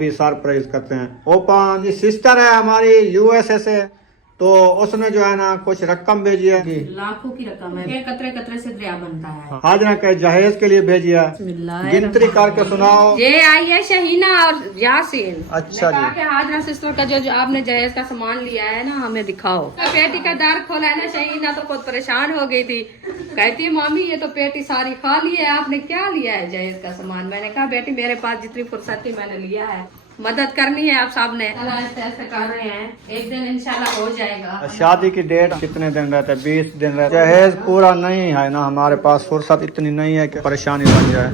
भी सरप्राइज करते हैं। ओपन जी सिस्टर है हमारी यूएसए से, तो उसने जो है ना कुछ रकम भेजी है, लाखों की रकम है, कतरे कतरे से दरिया बनता है। हाजरा के जहेज के लिए भेजी है। गिनती करके सुनाओ। ये आई है शहीना और यासीन। अच्छा जी। कि हाजरा सिस्टर का जो आपने जहेज का सामान लिया है ना, हमें दिखाओ। पेटी का दर खोला है ना शहीना, तो खुद परेशान हो गई थी। कहती है मामी ये तो पेटी सारी खाली है, आपने क्या लिया है जहेज का सामान। मैंने कहा बेटी मेरे पास जितनी फुर्सत थी मैंने लिया है, मदद करनी है आप साहब ने, ऐसे कर रहे हैं, एक दिन इंशाल्लाह हो जाएगा। शादी की डेट कितने दिन रहते हैं? 20 दिन रहते हैं। जहेज पूरा नहीं है ना हमारे पास, फुर्सत इतनी नहीं है कि परेशानी बन जाए।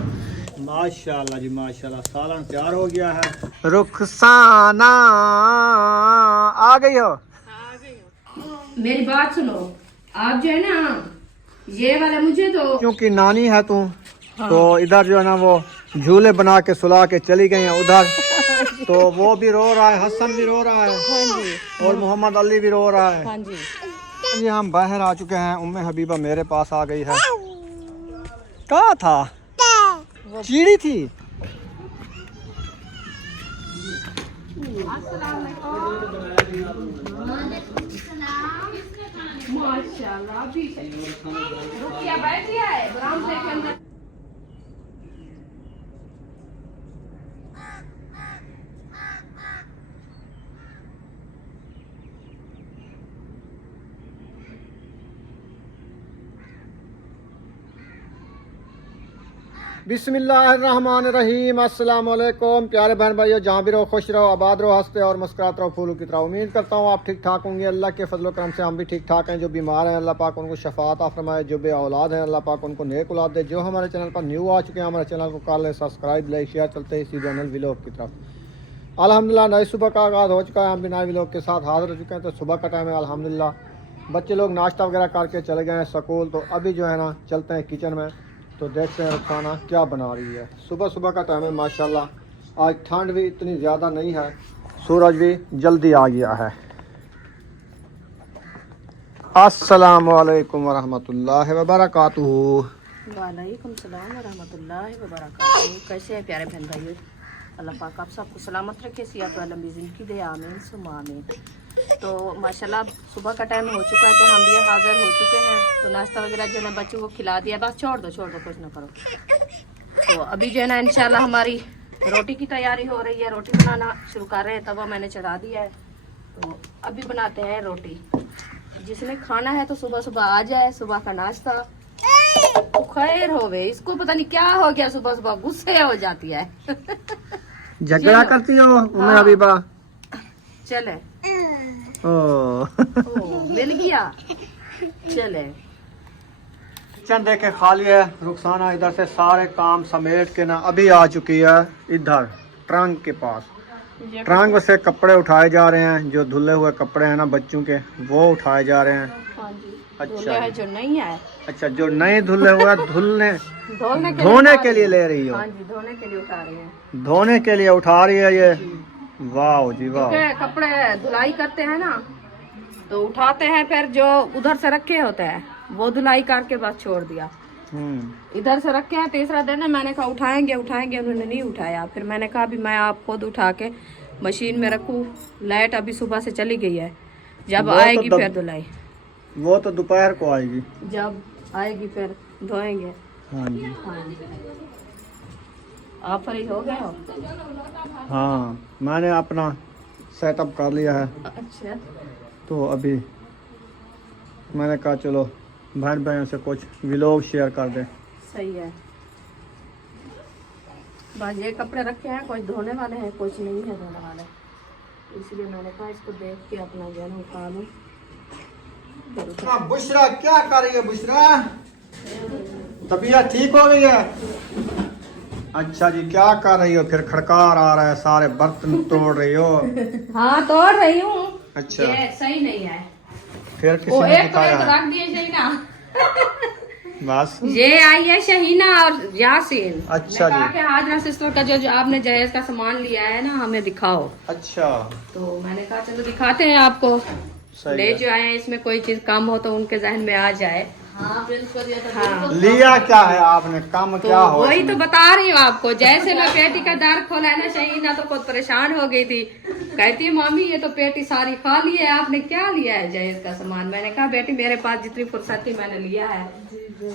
माशाल्लाह जी माशाल्लाह, सालन तैयार हो गया है। रुखसाना आ गई हो? मेरी बात सुनो, आप जो है ना ये वाला मुझे तो, क्योंकि नानी है तू, तो इधर जो है ना वो झूले बना के सुला के चली गई है उधर, तो वो भी रो रहा है, हसन भी रो रहा है, हाँ जी, और मोहम्मद अली भी रो रहा है। हाँ जी। जी हम बाहर आ चुके हैं, उम्मे हबीबा मेरे पास आ गई है। कहाँ था? चीड़ी थी। माशाल्लाह अभी रुकिया बैठी है आराम से के अंदर। बिस्मिल्लाहिर्रहमानिर्रहीम। अस्सलाम वालेकुम प्यारे बहन भाइयों, जहाँ भी रहो खुश रहो, आबाद रहो, हंसते और मुस्कुराते रहो, फूलों की तरह। उम्मीद करता हूँ आप ठीक ठाक होंगे। अल्लाह के फजल करम से हम भी ठीक ठाक हैं। जो बीमार हैं अल्लाह पाक उनको शफात फरमाए, जो बे औलाद हैं अल्लाह पाक उनको नेक औलाद दे। जो हमारे चैनल पर न्यू आ चुके हैं हमारे चैनल को कर ले सब्सक्राइब, लाइक शेयर। चलते इसी चैनल व्लॉग की तरफ। अल्हम्दुलिल्लाह नई सुबह का आगाज़ हो चुका है, हम भी नए व्लॉग के साथ हाजिर हो चुके हैं। तो सुबह का टाइम है अल्हम्दुलिल्लाह, बच्चे लोग नाश्ता वगैरह करके चले गए हैं स्कूल। तो अभी जो है ना चलते हैं किचन में, तो देखते हैं रुखसाना क्या बना रही है। सुबह सुबह का टाइम है माशाल्लाह, आज ठंड भी इतनी ज़्यादा नहीं है, सूरज भी जल्दी आ गया है। अस्सलाम वालेकुम वरहमतुल्लाहि वबरकातुहू। वालेकुम सलाम व रहमतुल्लाहि व बरकातहू। कैसे हैं प्यारे बहन भाइयों? अल्लाह पाक आप सबको सलामत रखे, सेहत और लंबी ज़िंदगी दे, आमीन सुम्मा आमीन। तो माशाल्लाह सुबह का टाइम हो चुका है, तो हम भी हाज़िर हो चुके हैं। तो नाश्ता वगैरह जो है ना बच्चों को खिला दिया, बस छोड़ दो कुछ ना करो। तो अभी जो है ना इंशाल्लाह हमारी रोटी की तैयारी हो रही है, रोटी बनाना शुरू कर रहे हैं। तवा मैंने चढ़ा दिया है, तो अभी बनाते हैं रोटी। जिसने खाना है तो सुबह सुबह आ जाए, सुबह का नाश्ता तो खैर होवे। इसको पता नहीं क्या हो गया, सुबह सुबह गुस्से हो जाती है। झगड़ा करती हो उम्मे हबीबा? चले ओ मिल गया, चले। किचन देखे खाली है। रुखसाना इधर से सारे काम समेट के ना अभी आ चुकी है इधर ट्रंक के पास। ट्रंक से कपड़े उठाए जा रहे हैं, जो धुले हुए कपड़े हैं ना बच्चों के, वो उठाए जा रहे हैं। हाँ जी, अच्छा है जो नहीं है। अच्छा, जो नए धुले हुए धोने के लिए ले रही हो? हाँ जी, धोने के लिए उठा रहे हैं। धोने के लिए उठा रही है ये। वाह जी वाह। कपड़े धुलाई करते हैं ना, तो उठाते हैं, फिर जो उधर से रखे होते हैं वो धुलाई करके बस छोड़ दिया। इधर से रखे हैं, तीसरा दिन है। मैंने कहा उठाएंगे, उन्होंने नहीं उठाया। फिर मैंने कहा अभी मैं आप खुद उठा के मशीन में रखूं। लाइट अभी सुबह से चली गई है, जब आएगी फिर धुलाई। वो तो दोपहर को आएगी, जब आएगी फिर धोएंगे। हाँ जी। आप फ्री हो गए हो? हाँ, मैंने अपना सेटअप कर लिया है। अच्छा, तो अभी मैंने कहा चलो बहन भाइयों से कुछ व्लॉग शेयर कर दें। सही है। बस ये कपड़े रखे हैं, कुछ धोने वाले हैं, कुछ नहीं है धोने वाले, इसलिए मैंने कहा इसको देख के अपना जो है ना उठा लूँ। बुशरा क्या कर रही है? बुशरा तबीयत ठीक हो गई है? अच्छा जी, क्या कर रही हो? फिर खड़कार आ रहा है, सारे बर्तन तोड़ रही हो? हाँ तोड़ रही हूँ। अच्छा, ये सही नहीं है, फिर किसी ने दिखाया है? रख दिए शहीना। बस ये आई है शहीना और यासीन। अच्छा जी। कि हाजरा सिस्टर का जो आपने जहेज का सामान लिया है ना, हमें दिखाओ। अच्छा, तो मैंने कहा चलो दिखाते हैं आपको। ले जो आए, इसमें कोई चीज कम हो तो उनके जहन में आ जाए। हाँ बिल्कुल, ये तो बिल्कुल। लिया क्या है आपने, काम तो क्या हो वही इसमें? तो बता रही हूँ आपको, जैसे मैं पेटी का दार खोला है ना शहीना, तो खुद परेशान हो गई थी। कहती मम्मी ये तो पेटी सारी खाली है, आपने क्या लिया है जहेज का सामान? मैंने कहा बेटी मेरे पास जितनी फुर्सत थी मैंने लिया है।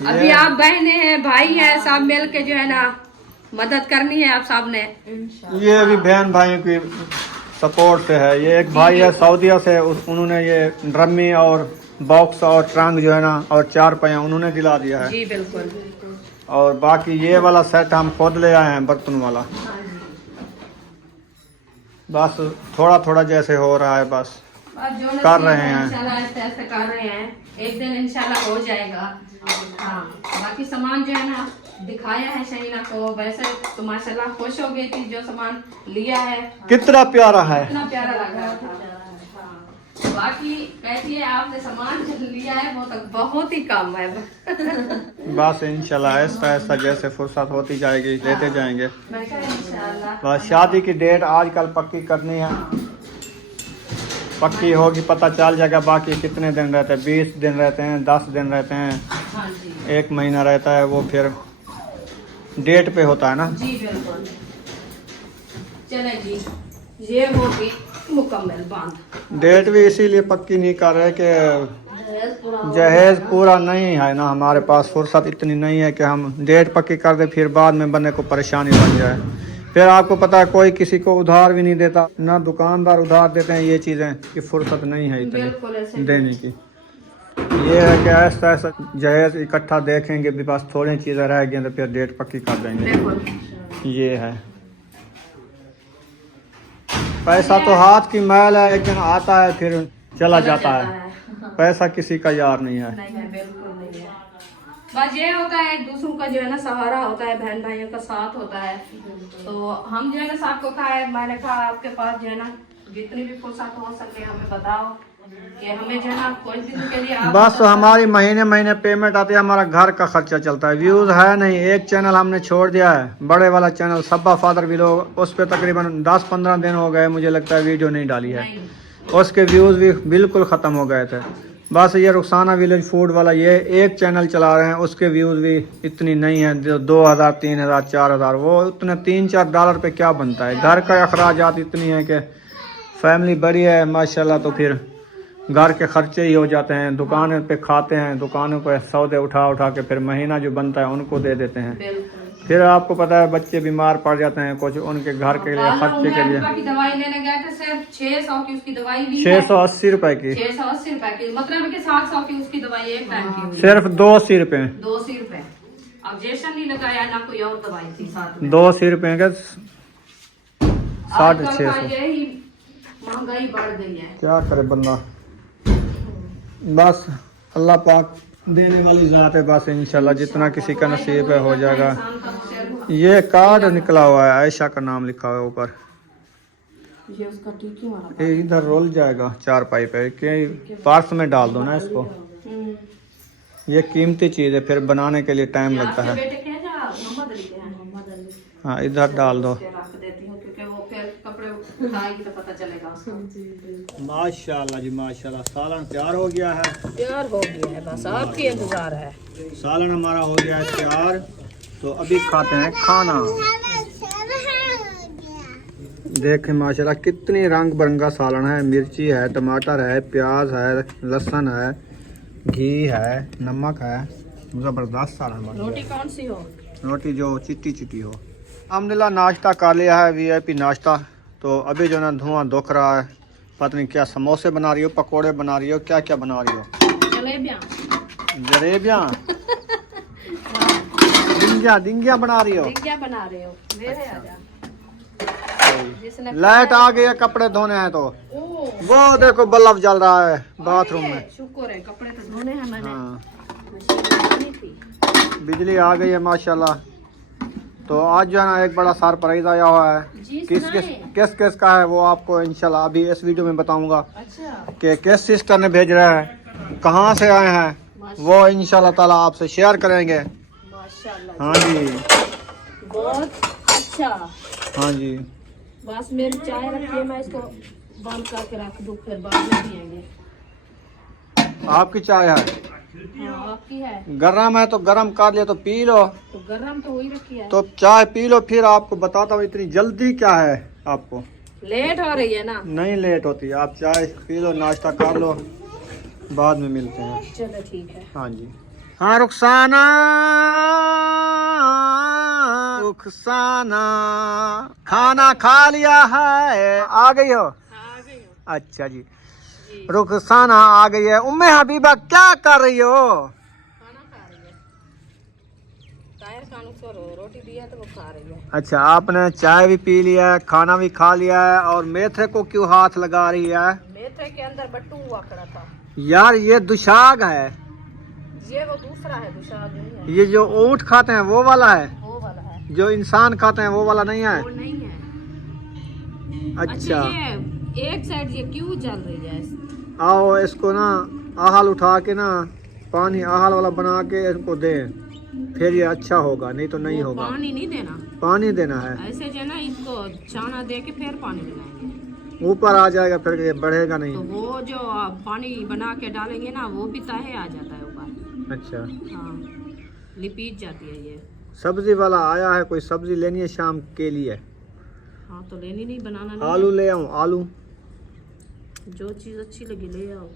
अभी आप बहने हैं भाई हैं, सब मिल के जो है ना मदद करनी है आप सब ने। ये भी बहन भाइयों की सपोर्ट से है। ये एक भाई है सऊदीया से, उन्होंने ये ड्रमी और बॉक्स और ट्रंक जो है ना और 4 पहिया उन्होंने दिला दिया है। जी बिल्कुल। और बाकी ये वाला सेट हम खुद ले आए हैं, बर्तन वाला। बस थोड़ा थोड़ा जैसे हो रहा है, बस कर रहे हैं। इंशाल्लाह ऐसे कर रहे हैं, एक दिन इंशाल्लाह हो जाएगा। हाँ बाकी सामान जो है ना दिखाया है शहीना को, वैसे तो माशाल्लाह खुश हो गई थी जो सामान लिया है। कितना प्यारा है, इतना प्यारा लग रहा था। बाकी कहती है आपने सामान जो लिया है वो तो बहुत ही कम है। बस इंशाल्लाह ऐसा ऐसा जैसे फुर्सत होती जाएगी लेते जाएंगे। मैं कहा इंशाल्लाह। बस शादी की डेट आजकल पक्की करनी है, पक्की होगी पता चल जाएगा। बाकी कितने दिन रहते हैं, 20 दिन रहते हैं, 10 दिन रहते हैं, हाँ जी 1 महीना रहता है, वो फिर डेट पे होता है ना। जी बिल्कुल। चले जी, ये होगी मुकम्मल बांध। डेट भी इसीलिए पक्की नहीं कर रहे कि जहेज पूरा नहीं है ना, हमारे पास फुर्सत इतनी नहीं है कि हम डेट पक्की कर दे फिर बाद में बंदे को परेशानी बन जाए। फिर आपको पता है कोई किसी को उधार भी नहीं देता ना, दुकानदार उधार देते हैं। ये चीज़ें कि फुर्सत नहीं है बिल्कुल इतनी ऐसे। देने की। ये है कि ऐसा ऐसा जहेज इकट्ठा देखेंगे भी, बस थोड़ी चीज़ें रह गई तो फिर डेट पक्की कर देंगे। बिल्कुल ये है, पैसा तो हाथ की मैल है, लेकिन आता है फिर चला जाता है। पैसा किसी का यार नहीं है। नहीं है, बिल्कुल नहीं है। बस ये होता है एक दूसरों का जो है ना सहारा होता है, बहन भाइयों का साथ होता है। तो हम जो है ना सबको कहा है, मैंने कहा आपके पास जो है ना जितनी भी फुर्सत हो सके हमें बताओ कि हमें जो है ना कुछ दिन के लिए आप बस हमारी महीने महीने पेमेंट आती है, हमारा घर का खर्चा चलता है। व्यूज है नहीं, एक चैनल हमने छोड़ दिया है, बड़े वाला चैनल सब्बा फादर व्लॉग, उस पर तकरीबन 10-15 दिन हो गए मुझे लगता है वीडियो नहीं डाली है। उसके व्यूज भी बिल्कुल ख़त्म हो गए थे। बस ये रुखसाना विलेज फूड वाला ये एक चैनल चला रहे हैं, उसके व्यूज भी इतनी नहीं है, 2000, 3000, 4000, वो उतने $3-4 पे क्या बनता है। घर का अखराजात इतनी है कि फैमिली बड़ी है माशाल्लाह, तो फिर घर के खर्चे ही हो जाते हैं। दुकान पे खाते हैं, दुकानों पे सौदे उठा उठा के फिर महीना जो बनता है उनको दे देते हैं। फिर आपको पता है बच्चे बीमार पड़ जाते हैं, कुछ उनके घर के लिए खर्चे के लिए। की दवाई लेने गए थे, सिर्फ 600 की उसकी दवाई ली है। 680 रुपए की, 680 रुपए की, मतलब कि 700 की उसकी दवाई एक टाइम की हुई। सिर्फ 280 रुपए, 280 रुपए। ऑब्जेक्शन नहीं लगाया ना, कोई और दवाई थी साथ में। 280 रुपए के आजकल 650। का यही महंगाई बढ़ गई है। क्या करे बंदा, बस अल्लाह पाक देने वाली ज़ात है। बस इंशाल्लाह जितना किसी का नसीब है हो जाएगा। ये कार्ड निकला हुआ है, आयशा का नाम लिखा हुआ है ऊपर। ये उसका टीकी वाला। ये इधर रोल जाएगा 4 पाई पे, कि पर्स में डाल दो ना इसको। ये कीमती चीज़ है, फिर बनाने के लिए टाइम लगता है। बेटे के जा मोहम्मद अली के हैं, मोहम्मद अली हाँ इधर डाल दो। रख देती हूँ क्योंकि वो फिर कपड़े उठाएगी तो पता चलेगा उसको। माशाल्लाह जी माशाल्लाह, सालन तैयार हो गया है। तैयार हो गया है, बस आपकी इंतजार है। सालन हमारा हो गया है तैयार, तो अभी खाते हैं खाना। देखें माशाल्लाह कितनी रंग बिरंगा सालन है। मिर्ची है, टमाटर है, प्याज है, लहसुन है, घी है, नमक है, ज़बरदस्त सालन बन गया। रोटी कौन सी हो? रोटी जो चिट्टी चिट्टी हो। अल्हम्दुलिल्लाह नाश्ता कर लिया है, VIP नाश्ता। तो अभी जो ना धुआं दुख रहा है, पता नहीं क्या समोसे बना रही हो, पकोड़े बना रही हो, क्या क्या बना रही हो। जलेबियाँ जलेबियाँ डिंगिया बना रही हो। क्या बना रहे हो? मेरे आजा। जिसने लाइट आ गई है, कपड़े धोने हैं तो ओ वो देखो बल्ब जल रहा है बाथरूम में। शुक्र है, कपड़े तो धोने हैं मैंने। हाँ मशीन लगानी थी। बिजली आ गई है माशाल्लाह। तो आज जो है ना एक बड़ा सरप्राइज आया हुआ है। जी किस किस का है वो आपको इंशाल्लाह अभी इस वीडियो में बताऊंगा अच्छा कि किस सिस्टर ने भेज रहा है, कहाँ से आए हैं, वो इंशाल्लाह ताला आपसे शेयर करेंगे। माशाल्लाह हाँ जी, बहुत अच्छा। हाँ जी। बस मेरी चाय रखिए, मैं इसको बंद करके रख दूँ, फिर बाद में पियेंगे। आपकी चाय है? हाँ, आपकी है गरम है तो गरम कर लिया तो पी लो। तो गरम तो वही रखी है। तो चाय पी लो, फिर आपको बताता हूँ इतनी जल्दी क्या है आपको। लेट हो रही है ना? नहीं लेट होती, आप चाय पी लो, नाश्ता कर लो, बाद में मिलते हैं। चलो ठीक है। हाँ जी। हाँ रुखसाना, रुखसाना खाना खा लिया है? आ गई हो? हाँ, आ गई हूँ। अच्छा जी। जी। रुखसाना आ गई है। उम्मे हबीबा क्या कर रही हो? खाना खा रही है। ताहिर खानू को रोटी दिया तो वो खा रही है। अच्छा, आपने चाय भी पी लिया है, खाना भी खा लिया है, और मेथे को क्यों हाथ लगा रही है? मेथे के अंदर बट्टू हुआ खड़ा था। यार ये दुशाग है। ये वो दूसरा है, दुशाग नहीं है। ये जो ऊँट खाते हैं वो वाला है? वो वाला है। जो इंसान खाते हैं वो वाला नहीं है? वो नहीं है। अच्छा, ये एक साइड ये क्यों जल रही है? आओ इसको ना आहल उठा के ना पानी आहल वाला बना के इसको दें, फिर ये अच्छा होगा, नहीं तो नहीं वो होगा। पानी नहीं देना, पानी देना है। ऐसे जो है ना इसको चाना दे के फिर पानी लगाएंगे, ऊपर आ जाएगा, फिर ये बढ़ेगा तो नहीं। वो जो आप पानी बना के डालेंगे ना वो भी ताहे आ जाता है ऊपर। अच्छा, हाँ, लिपीट जाती है ये। सब्जी वाला आया है, कोई सब्जी लेनी है शाम के लिए? हाँ तो लेनी नहीं, बनाना नहीं आलू ले आऊं? आलू? है। जो चीज़ अच्छी लगी ले आओ।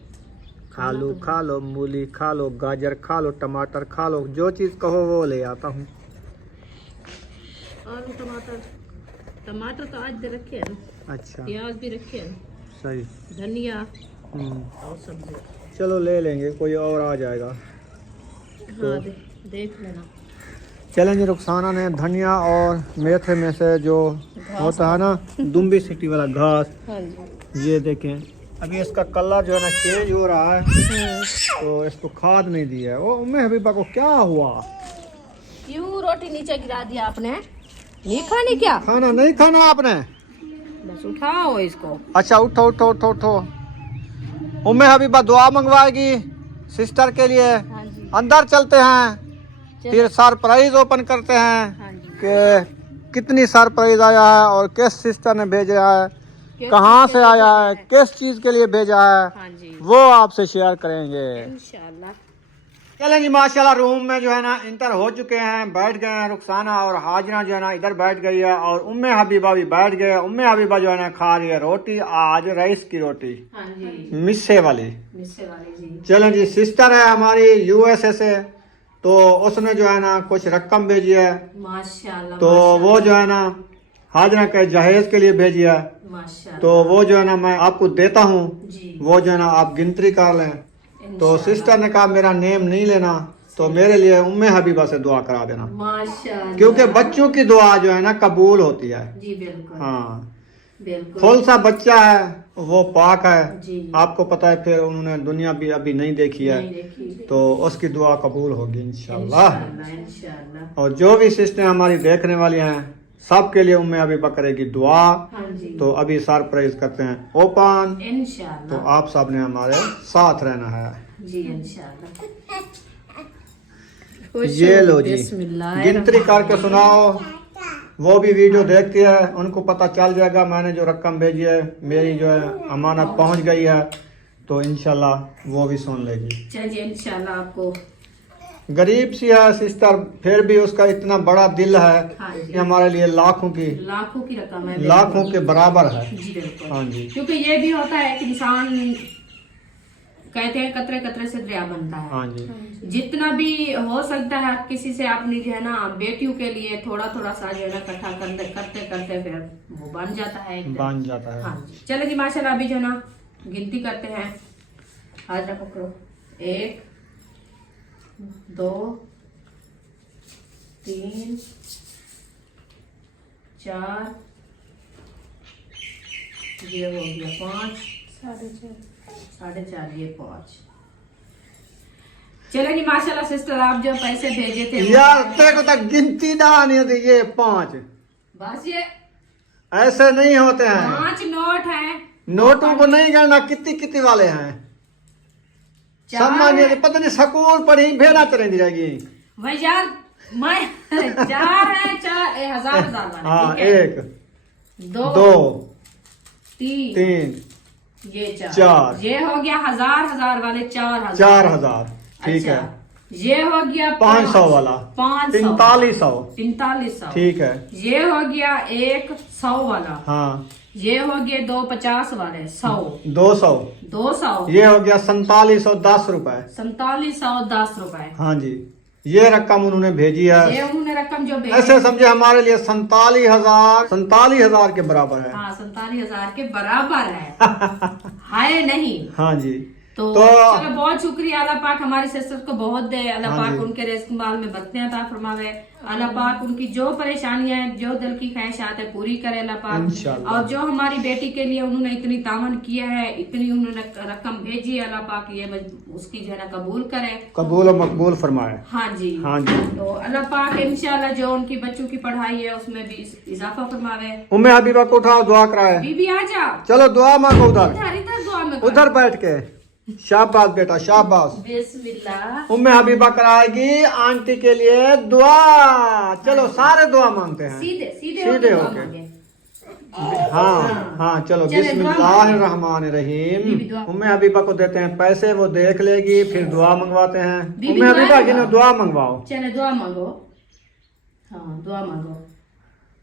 आलू खा लो, मूली खा लो, गाजर खा लो, टमाटर खा लो, जो चीज़ कहो वो ले आता हूँ। आलू टमाटर, टमाटर तो आज दे रखे हैं ना, अच्छा, प्याज भी रखे हैं, सही। धनिया हम्म, और सब्जी। चलो ले लेंगे, कोई और आ जाएगा। हाँ देख लेना। चलेंगे। रुखसाना ने धनिया और मेथे में से जो होता है ना दुम्बी सिटी वाला घास, हाँ जी। ये देखें, अभी इसका कलर जो है ना चेंज हो रहा है, तो इसको खाद नहीं दी है। ओ उम्मे हबीबा को क्या हुआ? क्यों रोटी नीचे गिरा दिया आपने? नहीं खानी क्या? खाना नहीं खाना आपने? बस उठाओ इसको। अच्छा, उठो उठो उठो उठो। उम्मे हबीबा दुआ मंगवाएगी सिस्टर के लिए। हाँ जी। अंदर चलते हैं, फिर सरप्राइज ओपन करते हैं हाँ जी। कि कितनी सरप्राइज आया है और किस सिस्टर ने भेजा है, कहाँ से आया है, किस चीज के लिए भेजा है, हाँ जी, वो आपसे शेयर करेंगे इंशाल्लाह। चलें जी। माशाल्लाह रूम में जो है ना इंटर हो चुके हैं, बैठ गए हैं। रुखसाना और हाजरा जो है ना इधर बैठ गई है, और उम्मे हबीबा भी बैठ गए। उम्मे हबीबा जो है ना खा रही है रोटी, आज राइस की रोटी, हाँ जी, मिस्से वाली। मिस्से वाली जी। चलें जी। सिस्टर है हमारी यूएसए से, तो उसने जो है ना कुछ रकम भेजी है, माशाल्लाह। तो वो जो है ना हाजरा के जहेज के लिए भेजी है, माशाल्लाह। तो वो जो है ना मैं आपको देता हूँ, जी, वो जो है ना आप गिनती कर लें। तो इंशाल्लाह। सिस्टर ने कहा मेरा नेम नहीं लेना, तो मेरे लिए उम्मे हबीबा से दुआ करा देना, माशाल्लाह। क्योंकि बच्चों की दुआ जो है ना कबूल होती है। जी बिल्कुल। हाँ, बिल्कुल। फूल सा बच्चा है, वो पाक है। जी। आपको पता है, फिर उन्होंने दुनिया भी अभी नहीं देखी है, नहीं देखी। तो उसकी दुआ कबूल होगी इंशाल्लाह। इंशाल्लाह, इंशाल्लाह। और जो भी सिस्टर हमारी देखने वाली हैं, सबके लिए उम्मे हबीबा करेगी दुआ। हाँ जी। तो अभी सरप्राइज करते हैं ओपन, तो इंशाल्लाह। आप सब ने हमारे साथ रहना है। जी इंशाल्लाह। ये लो जी, बिस्मिल्लाह। गिनती करके सुनाओ। वो भी वीडियो देखती है, उनको पता चल जाएगा मैंने जो रकम भेजी है, मेरी जो है अमानत पहुंच गई है, तो इंशाल्लाह वो भी सुन लेगी। चलिए इंशाल्लाह। आपको गरीब सी है सिस्टर, फिर भी उसका इतना बड़ा दिल है हाँ जी, कि हमारे लिए लाखों की लाखों की रकम है। लाखों के बराबर है। जी बिल्कुल। हाँ जी, क्योंकि ये भी होता है कि इंसान कहते हैं कतरे कतरे से दरिया बनता है। हाँ जी, जितना भी हो सकता है किसी से अपनी जो है ना बेटियों के लिए थोड़ा थोड़ा सा जो है ना इकट्ठा करते करते करते फिर वो बन जाता है एकदम। बन जाता है। हाँ जी। चलो जी माशाल्लाह। अभी जो है ना गिनती करते हैं। हाजरा पकड़ो। 1 2 3 4, ये हो गया 5, 4.5, ये 5। चलो जी माशाल्लाह। सिस्टर आप जो पैसे भेजे थे यार तेरे को तो गिनती ना नहीं होती। ये 5 बस ये ऐसे नहीं होते हैं। 5 नोट हैं। नोटों को नहीं गणना कितनी कितनी वाले हैं। सम्मान ये पता नहीं स्कूल पढ़ी भेड़ा चलेंदी रहेगी भाई यार। मैं 4 है, 4 1000 वाले। हाँ, ठीक है? 1 2 2 3 3 ये 4 4। ये हो गया 1000 वाले 4000। 4000। ठीक है। ये हो गया 500 वाला 4500 4500 ठीक है। ये हो गया 100 वाला, हाँ ये हो गए 250 वाले 100 200 200 ये हो गया 4710 रुपए 4710 रुपए। हाँ जी, ये रकम उन्होंने भेजी है। ये उन्होंने रकम जो भेजी ऐसे समझे हमारे लिए 47,000 के बराबर है। हाँ 47,000 के बराबर है नहीं। हाँ जी तो तो चलो बहुत शुक्रिया अल्लाह पाक हमारी सिस्टर को बहुत दे, अल्लाह हाँ पाक जी। उनके रिज़्क़ माल में बरकतें अता फरमावे, अल्लाह पाक उनकी जो परेशानियां हैं जो दिल की ख्वाहिशात है पूरी करे अल्लाह पाक। इंशाअल्लाह। और जो हमारी बेटी के लिए उन्होंने इतनी तावन किया है, इतनी उन्होंने रकम भेजी है, अल्लाह पाक ये उसकी जो है ना कबूल करे, कबूल और मकबूल फरमाए। हाँ जी हाँ जी। तो अल्लाह पाक इंशाल्लाह जो उनकी बच्चों की पढ़ाई है उसमें भी इजाफा फरमावे। उम्मे हबीबा को उठाओ, दुआ कराए। बीबी आ जा, चलो दुआ मांगो उधर इधर दुआ में कर। उधर बैठ के। शाबाश बेटा शाबाश। बिस्मिल्लाह। उम्मे हबीबा कराएगी आंटी के लिए दुआ। चलो सारे दुआ मांगते हैं सीधे सीधे दुआ होके। मांगे। हाँ हाँ चलो चले, दुआ बिस्मिल्लाहिर्रहमानिर्रहीम। बीबी दुआ। उम्मे हबीबा को देते हैं पैसे, वो देख लेगी, फिर दुआ मंगवाते हैं। बीबी उम्मे दुआ हबीबा की ना मंगवाओ। दुआ मंगवाओ। चले दुआ मांगो, हाँ दुआ मांगो।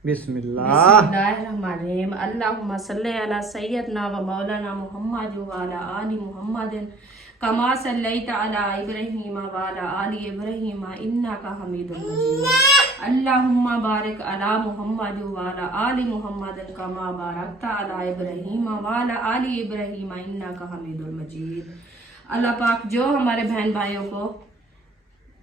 बिस्मिल्लाह। बिस्मिल्लाहिर्रहमानिर्रहीम। अल्लाहुम्मा सल्ली अला सय्यदना व मौलाना मुहम्मद व अला आलि मुहम्मदिन कमा सल्लैता अला इब्राहीम व अला आलि इब्राहीम इन्नका हमीदुम मजीद। अल्लाहुम्मा बारिक अला मुहम्मद व अला आलि मुहम्मदिन कमा बारकता अला इब्राहीम व अला आलि इब्राहीम इन्नका हमीदुल मजीद। अल्लाह पाक जो हमारे बहन भाइयों को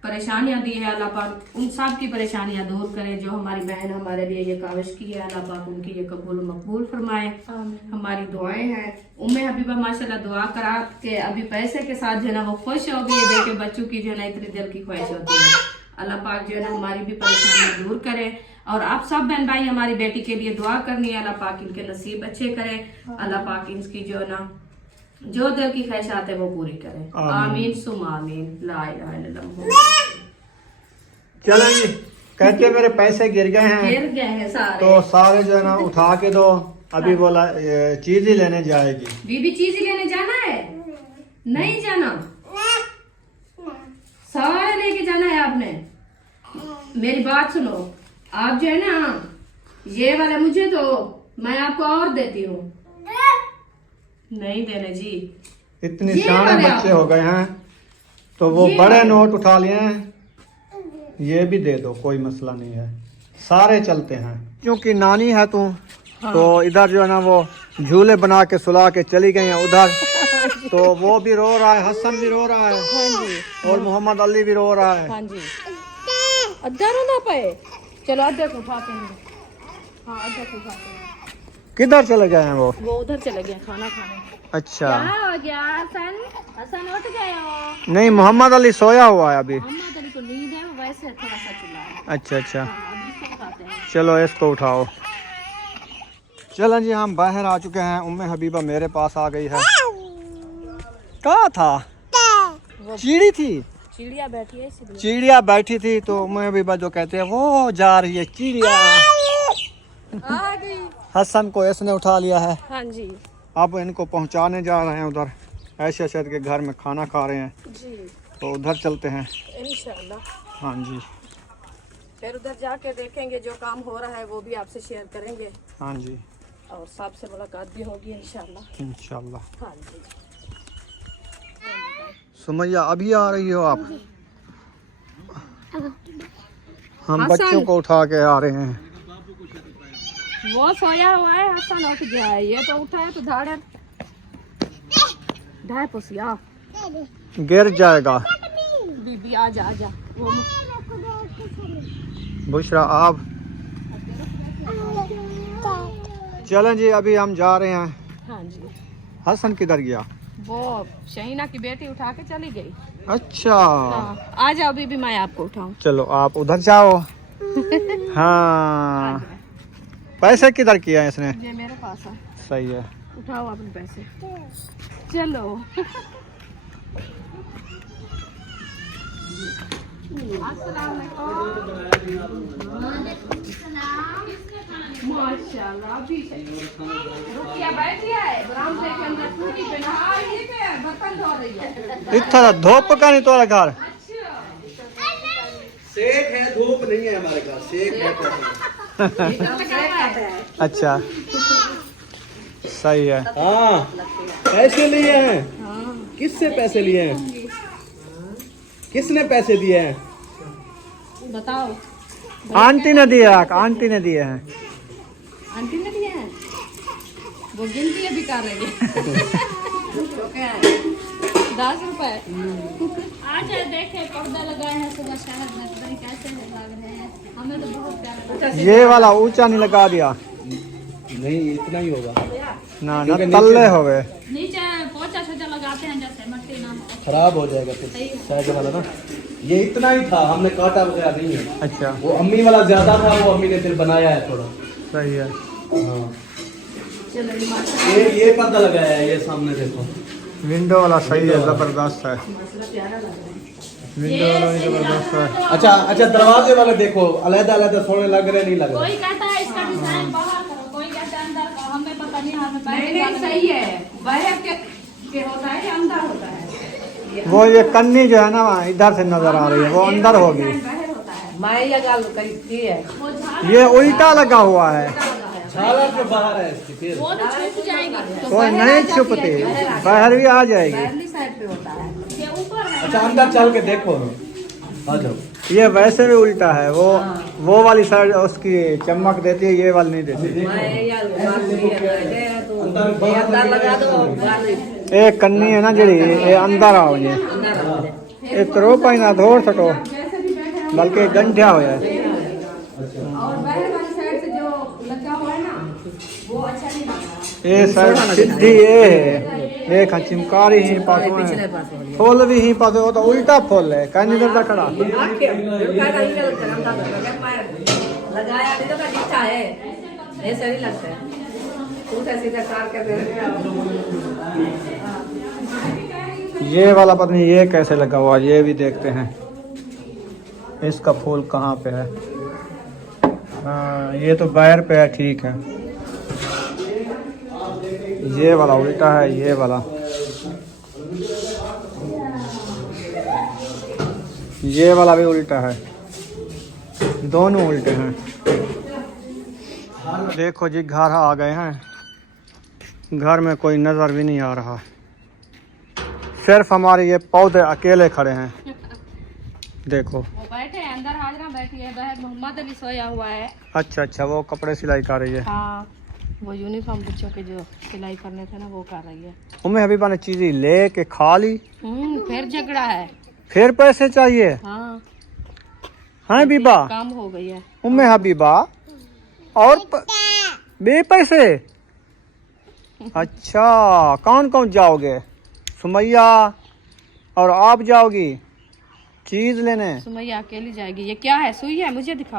परेशानियां दी है, अल्लाह पाक उन सब की परेशानियां दूर करे। जो हमारी बहन हमारे लिए ये काविश की है, अल्लाह पाक उनकी ये कबूल मकबूल फरमाए। हमारी दुआएं हैं। उम्मे हबीबा माशाल्लाह दुआ करा के अभी पैसे के साथ जो है ना वो खुश हो गई है, देखे बच्चों की जो है ना इतनी दिल की ख्वाहिश होती है। अल्लाह पाक जो है ना हमारी भी परेशानियां दूर करे। और आप सब बहन भाई हमारी बेटी के लिए दुआ करनी है, अल्लाह पाक इनके नसीब अच्छे करे, अल्लाह पाक इनकी जो है ना जो दिल की ख्वाहिशात है वो पूरी करे। आमीन सुम आमीन। ला इलाहा इल्लल्लाह। चलेंगे कहते मेरे पैसे गिर गए हैं, गिर गए हैं सारे। तो सारे जो है ना उठा के दो। अभी बोला चीज ही लेने जाएगी। बीबी चीज ही लेने जाना है? नहीं जाना, सारे लेके जाना है आपने। मेरी बात सुनो, आप जो है ना ये वाले मुझे दो, मैं आपको और देती हूँ। नहीं देने जी, इतने ये शाने वाले बच्चे आप- हो गए हैं तो वो ये बड़े वाले। नोट उठा लिए हैं। ये भी दे दो, कोई मसला नहीं है, सारे चलते हैं। क्योंकि नानी है तू, तो इधर जो है ना वो झूले बना के सुला के चली गई है उधर। तो वो भी रो रहा है, हसन भी रो रहा है, हाँ जी और मोहम्मद अली भी रो रहा है। हाँ जी। अद्धा रोना पे, चलो अद्धा को उठाते हैं। हाँ अद्धा को उठाते हैं। किधर चले गए हैं वो उधर चले गए खाना खाने। अच्छा क्या हो गया हसन? हसन उठ गए हो? नहीं, मोहम्मद अली सोया हुआ है अभी। मोहम्मद अली को नींद है, वैसे थोड़ा सा चिल्ला रहा है। अच्छा अच्छा, हाँ, अभी इसको उठाते हैं। चलो इसको उठाओ। चलो जी, हम बाहर आ चुके हैं। उम्मे हबीबा मेरे पास आ गई है। कहाँ था? चिड़ी थी, चिड़िया बैठी है इसलिए। चिड़िया बैठी थी, तो उम्मे हबीबा जो कहते हैं वो जा रही है चिड़िया। आ गई। हसन को इसने उठा लिया है। हाँ जी अब इनको पहुंचाने जा रहे हैं उधर। ऐशा शहद के घर में खाना खा रहे हैं, जी, तो उधर चलते हैं। इंशाल्लाह। हाँ जी फिर उधर जाके देखेंगे जो काम हो रहा है वो भी आपसे शेयर करेंगे, हाँ जी, और साहब से मुलाकात भी होगी इंशाल्लाह। इंशाल्लाह। हाँ जी। सुमैया अभी आ रही हो आप? हम हसन। बच्चों को उठा के आ रहे हैं। वो सोया हुआ है, हसन उठ गया है। ये तो उठा है तो धाड़े ढाई पुसिया। गिर जाएगा। बीबी आ जा, आ जा। वो बुशरा आप चलें जी, अभी हम जा रहे हैं। हाँ जी। हसन किधर गया? वो शहीना की बेटी उठा के चली गई। अच्छा हाँ, आ जाओ बीबी, मैं आपको उठाऊं। चलो आप उधर जाओ। हाँ, पैसे किधर किया है इसने? ये मेरे पास है, सही है। उठाओ अपने पैसे। चलो माशाल्लाह अभी रुकिया बैठिया है बरामदे के अंदर टूटी पे नहा ये पे बर्तन धो रही है। इतना धूप का नहीं तुम्हारा घर? सेक है, धूप नहीं है हमारे घर, सेक है। अच्छा सही है। हाँ, पैसे लिए हैं। किससे पैसे लिए हैं? किसने पैसे दिए हैं? बताओ। आंटी ने दिया, आंटी ने दिए हैं। आंटी ने दिए हैं, वो गिनती है बिका रही है। 10 रुपए। आज देखे पर्दा लगाए हैं सुबह शहर में, पता नहीं कैसे लग रहे हैं, हमें तो बहुत प्यारा लगा। ये वाला ऊंचा नहीं लगा दिया नहीं, इतना ही होगा ना, ना तल्ले हो गए। नीचे पोचा छोचा लगाते हैं जैसे मट्टी ना हो। खराब हो जाएगा फिर साइड वाला ना। ये इतना ही था, हमने काटा वगैरह नहीं है। अच्छा वो अम्मी वाला ज्यादा था, वो अम्मी ने फिर बनाया है थोड़ा। सही है। हाँ, ये पर्दा लगाया है, ये सामने देखो। विंडो वाला सही है, जबरदस्त है। विंडो वाला भी जबरदस्त है। अच्छा अच्छा, दरवाजे वाले देखो, अलग अलग सोने लग रहे, नहीं लग कोई रहे। कहता है इसका डिजाइन बाहर करो, कोई कहता है अंदर करो, हमें पता नहीं, हमें नहीं सही है, बाहर के होता है या अंदर होता है? वो ये कन्नी जो है ना इधर से नजर आ रही है, वो अंदर होगी। बाहर होता है। मैं ये गल की है, वो झाड़ ये उल्टा लगा हुआ है, छाला के बाहर है इसकी फिर। वो तो छुप जाएगी, वो नहीं छुपती, बाहर भी आ जाएगी। बाहरली साइड पे होता है। ये ऊपर है। अच्छा, अंदर चल के देखो, आ जाओ। ये वैसे भी उल्टा है, वो वाली साइड उसकी चमक देती है, ये वाली नहीं देती। अंदर लगा दो। एक कन्नी है ना जड़ी, ये अंदर आओ, ये करो पाई ना धोर सको, बल्कि गंठिया हो जाए। और बाहर वाली साइड से जो लगा हुआ है ना, वो अच्छा नहीं लग रहा। ये साइड सीधी ये है, एक चिमकारी ही पास में फूल भी ही पास, वो तो उल्टा फूल है, कहीं इधर तक खड़ा। लगाया तो अच्छा है, ऐसा नहीं लगता है। सीधा कार कर ये वाला पता नहीं ये कैसे लगा हुआ, ये भी देखते हैं इसका फूल कहाँ पे है। हाँ, ये तो बाहर पे है, ठीक है। ये वाला उल्टा है, ये वाला, ये वाला भी उल्टा है, दोनों उल्टे हैं। देखो जी, घर आ गए हैं, घर में कोई नजर भी नहीं आ रहा, सिर्फ हमारे ये पौधे अकेले खड़े हैं। देखो वो बैठे हैं अंदर, हाजरा बैठी है, बाहर मोहम्मद भी सोया हुआ है। अच्छा अच्छा, वो कपड़े सिलाई कर रही है। हाँ, वो यूनिफॉर्म बच्चों के जो सिलाई करने थे ना, वो कर रही है। उम्मे हबीबा ने चीज़ें ले के खा ली, फिर झगड़ा है। फिर पैसे चाहिए। हाँ, हैं बीबा, काम हो गई है। उम्मे हबीबा और बे पैसे। अच्छा, कौन कौन जाओगे? सुमैया और आप जाओगी चीज लेने? सुमैया अकेली जाएगी। ये क्या है? सुई है? मुझे दिखाओ।